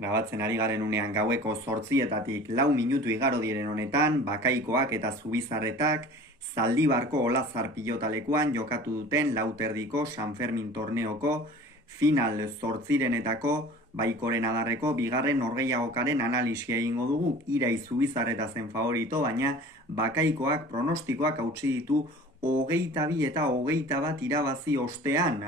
Grabatzen ari garen unean gaueko 8:00 4 minutu igaro diren honetan, Bakaikoak eta Zubizarretak Zaldibarko Olazar pilotalekuan jokatu duten lauterdiko San Fermin torneoko final 8renetako Baikoren adarreko bigarren norgehiagokaren analisia egingo dugu. Irai Zubizarreta zen favorito, baina Bakaikoak pronostikoak hautsi ditu 22 eta 21 irabazi ostean,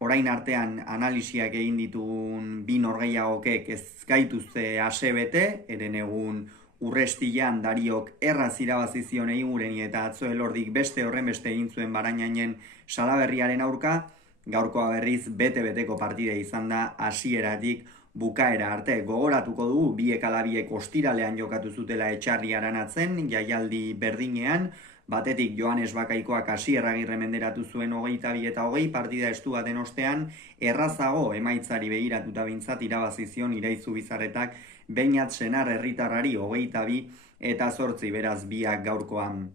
orain artean analisiak egin ditun bi norgehiagokek ez gaituzte asebete, eren egun Urrestian Dariok erraz irabazi zion Eigureni eta atzo Elordik beste horrenbeste egin zuen Barainainen Salaberriaren aurka. Gaurkoa berriz bete-beteko partida izan da hasieratik bukaera arte. Gogoratuko dugu biek ala biek ostiralean jokatu zutela Etxarri Aranatzen, jaialdi berdinean. Batetik Joanes Bakaikoak Asier Agirre menderatu zuen 22 eta 20 partida estu baten ostean, errazago emaitzari begiratuta bintzat irabazi zion Irai Zubizarretak Beñat Senar herritarrari 22 eta 8, beraz biak gaurkoan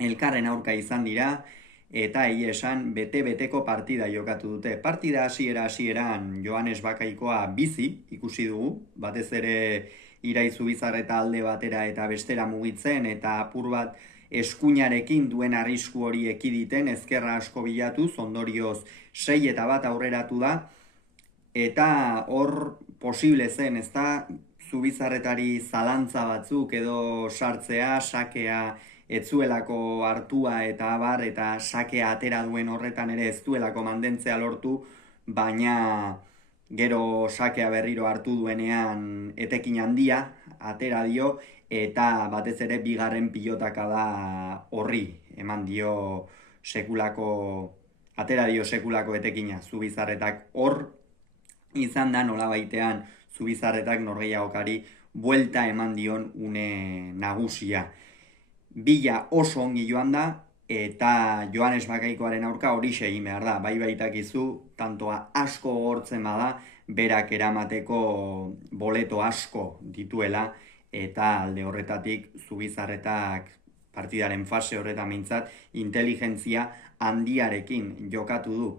elkarren aurka izan dira, eta egia esan bete-beteko partida jokatu dute. Partida hasieran Joanes Bakaikoa bizi ikusi dugu, batez ere Irai Zubizarreta alde batera eta bestera mugitzen, eta apur bat eskuinarekin duen arrisku hori ekiditen, ezkerra asko bilatuz, ondorioz 6 eta 1 aurreratu da, eta hor posible zen, ez da, Zubizarretari zalantza batzuk edo sartzea, sakea etzuelako hartua eta abar, eta sakea atera duen horretan ere ez duelako mantentzea lortu, baina gero sakea berriro hartu duenean etekin handia atera dio, eta batez ere bigarren pilotaka da horri eman dio atera dio sekulako etekina. Zubizarretak hor izan da nolabaitean Zubizarretak norgehiagokari buelta eman dion une nagusia. Bila oso ongi joan da, eta Joanes Bakaikoaren aurka horixe egin behar da. Bai baitakizu, tantoa asko gortzen bada, berak eramateko boleto asko dituela, eta alde horretatik Zubizarretak partidaren fase horretan mintzat inteligentzia handiarekin jokatu du.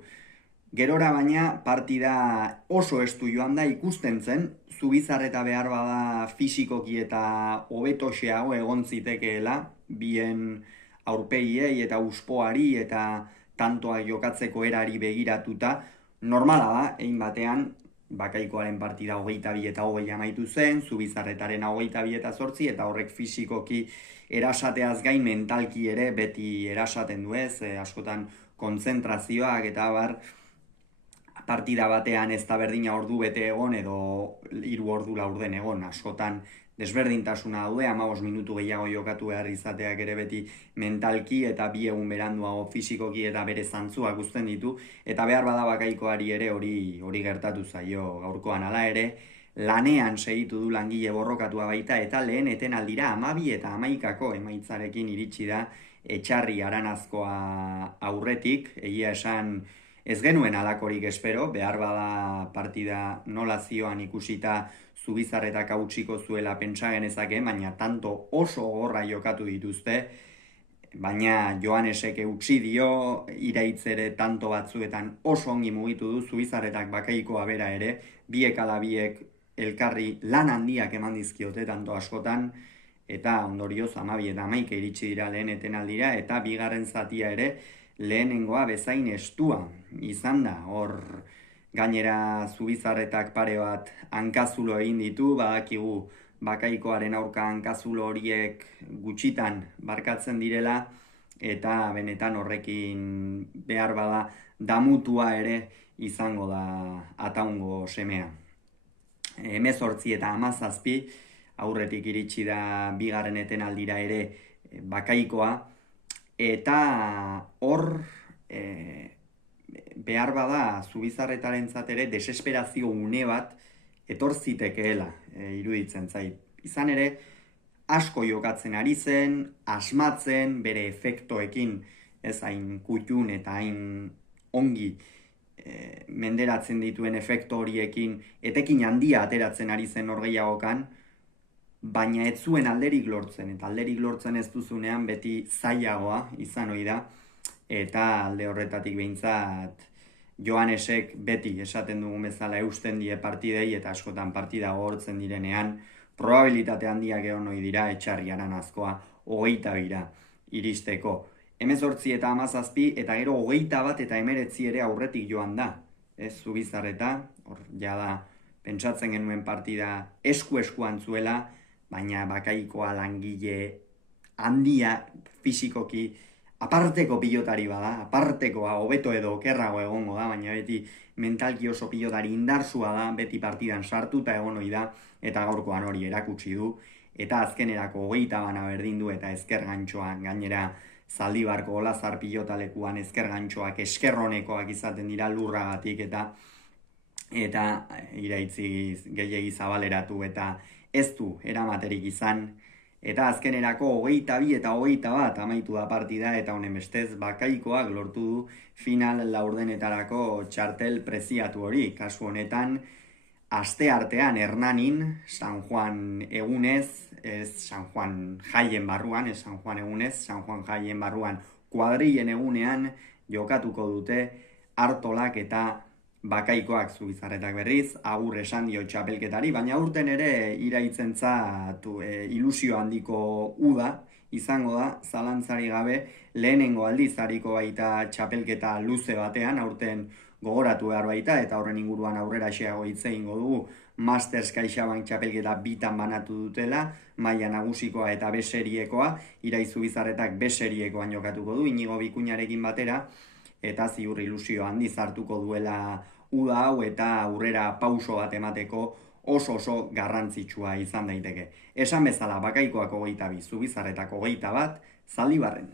Gerora baina partida oso estu joan da, ikusten zen Zubizarreta behar bada fisikoki eta hobetoxeago egon zitekeela, bien aurpegiei eta uspoari eta tantoa jokatzeko erari begiratuta. Normala da, egin batean Bakaikoaren partida 22 eta 20 amaitu zen, Zubizarretaren 22 eta 8, eta horrek fisikoki erasateaz gain mentalki ere beti erasaten du ez, askotan kontzentrazioak eta bar, partida batean ez da berdina ordu bete egon edo 3 ordu laurden egon, askotan desberdintasuna daude, 15 minutu gehiago jokatu behar izateak ere beti mentalki eta 2 egun beranduago fisikoki eta bere zantzuak uzten ditu, eta behar bada Bakaikoari ere hori gertatu zaio gaurkoan. Hala ere, lanean segitu du langile borrokatua baita, eta lehen etenaldira 12 eta 11ko emaitzarekin iritsi da Etxarri Aranazkoa aurretik. Egia esan ez genuen alakorik espero, behar bada partida nola zioan ikusita Zubizarretak hautsiko zuela pentsa genezake, baina tanto oso gorra jokatu dituzte, baina Joanesek eutsi dio, Iraitzere tanto batzuetan oso ongi mugitu du, Zubizarretak Bakaikoa bera ere, biek ala biek elkarri lan handiak eman dizkiote tanto askotan, eta ondorioz 12 eta 11 iritsi dira lehen etenaldira, eta bigarren zatia ere lehenengoa bezain estua izan da. Hor gainera Zubizarretak pare bat hankazulo egin ditu, badakigu Bakaikoaren aurka hankazulo horiek gutxitan barkatzen direla, eta benetan horrekin behar bada damutua ere izango da ataungo semea. 18 eta 17 aurretik iritsi da bigarren etenaldira ere Bakaikoa, eta hor behar bada Zubizarretarentzat ere desesperazio une bat etor zitekeela iruditzen zait. Izan ere, asko jokatzen ari zen, asmatzen, bere efektoekin, ez hain kutxun eta hain ongi menderatzen dituen efekto horiekin, etekin handia ateratzen ari zen norgehiagokan, baina ez zuen alderik lortzen, eta alderik lortzen ez duzunean beti zailagoa izan ohi da, eta alde horretatik behintzat Joanesek beti esaten dugun bezala eusten die partidei eta askotan partida gogortzen direnean, probabilitate handiak egon ohi dira Etxarri Aranazkoa 22 iristeko. 18 eta 17 eta gero 21 eta 19 ere aurretik joan da. Ez Zubizarreta, hor jada pentsatzen genuen partida esku-eskuan zuela, baina Bakaikoa langile handia fisikoki aparteko pilotari bada, apartekoa hobeto edo okerrago egongo da, baina beti mentalki oso pilotari indarsua da, beti partidan sartuta egon ohi da, eta gaurkoan hori erakutsi du, eta azkenerako 20 berdin du eta ezker gantxoan, gainera Zaldibarko Olazar pilotalekuan ezker gantxoak eskerronekoak izaten dira lurragatik eta iraitzi gehiegi zabaleratu eta ez du eramaterik izan. Eta azkenerako 22 eta 21 amaitu da partida eta honen bestez Bakaikoak lortu du final laurdenetarako txartel preziatu hori. Kasu honetan, asteartean Hernanin, San Juan egunez, ez San Juan jaien barruan, ez San Juan egunez, San Juan jaien barruan kuadrilen egunean jokatuko dute Artolak eta Bakaikoak. Zubizarretak berriz, agur esan dio txapelketari, baina urten ere iraitzentza ilusio handiko uda izango da, zalantzari gabe, lehenengo aldiz hariko baita txapelketa luze batean, aurten gogoratu behar baita, eta horren inguruan aurrera xeago hitz egingo dugu, Masters CaixaBank txapelketa bitan banatu dutela, maila nagusikoa eta B-seriekoa, Iraiz Zubizarretak B-seriekoan jokatuko du, Inigo Bikuñarekin batera, eta ziur ilusio handiz hartuko duela uda hau eta aurrera pauso bat emateko oso garrantzitsua izan daiteke. Esan bezala Bakaikoak 22, Zubizarretako 21, Zaldibarren.